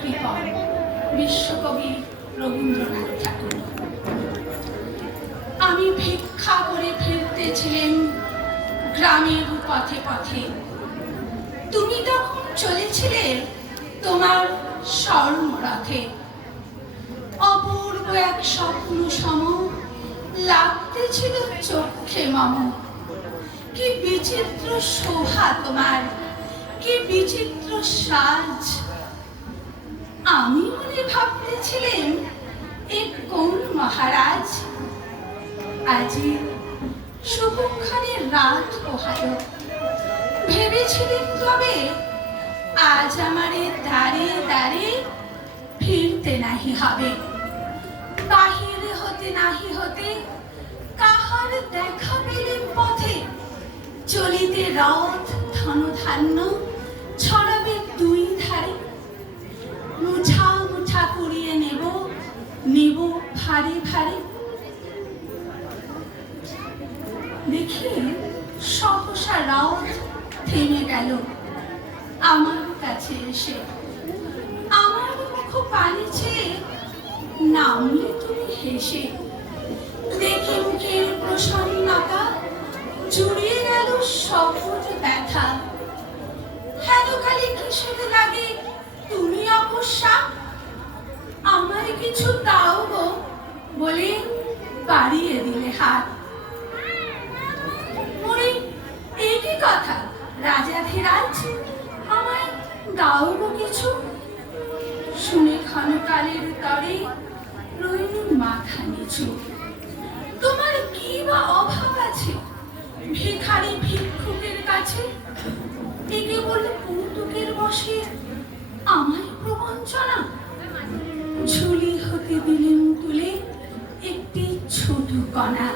কৃপণ বিশ্বকবি রবীন্দ্রনাথ ঠাকুর। আমি ভিক্ষা করে ফিরতেছিলেন গ্রামের পথে পথে, তুমি তখন চলেছিলে তোমার স্বর্ণরথে। অপূর্ব এক স্বপ্ন সম লাগতেছিল চোখে মম। কি বিচিত্র শোভা তোমার, কি বিচিত্র সাজ। আমি মনে ভাবতেছিলেন এ কোন মহারাজ। আজি শুভক্ষণে রাত পোহালো, ভেবেছিলেন তবে আজ আমারে দাঁড়ে দাঁড়ে ফিরতে নাহি হবে। বাহিরে হতে নাহি হতে কাহার দেখা পেলেন পথে। চলিতে রথ ধনধান্য ছড়াবে দুই ধারে। মুঠা মুঠা কুড়িয়ে নেব নেব ভারে ভারে। দেখি সহসা রথ থেমে গেল আমার কাছে এসে। আমার মুখ পানি চেয়ে নামলে তুমি হেসে। দেখে মুখের প্রসন্নতা জুড়িয়ে গেল সহজ ব্যথা। হেন কালে কিসের লাগে তুমি অবশ্যা, আমায় কিছু দাও গো বলে বাড়িয়ে দিলে হাত। মরি এই কি কথা রাজাধিরাজ, আমায় দাও গো কিছু। শুনে ক্ষণকালের তরে রইল মাথা নিচু। তোমার কি বা অভাব আছে ভিখারি ভিক্ষুকের কাছে। এ কেবল কৌতুকের বসে আমায় প্রবঞ্চনা। ঝুলি হতে দিলেন তুলে একটি ছোট কণা।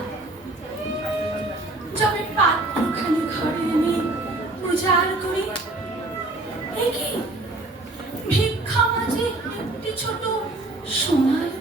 যবে পাত্রখানি ঘরে এনে উজাড় করি, এ কি ভিক্ষা মাঝে একটি ছোট সোনার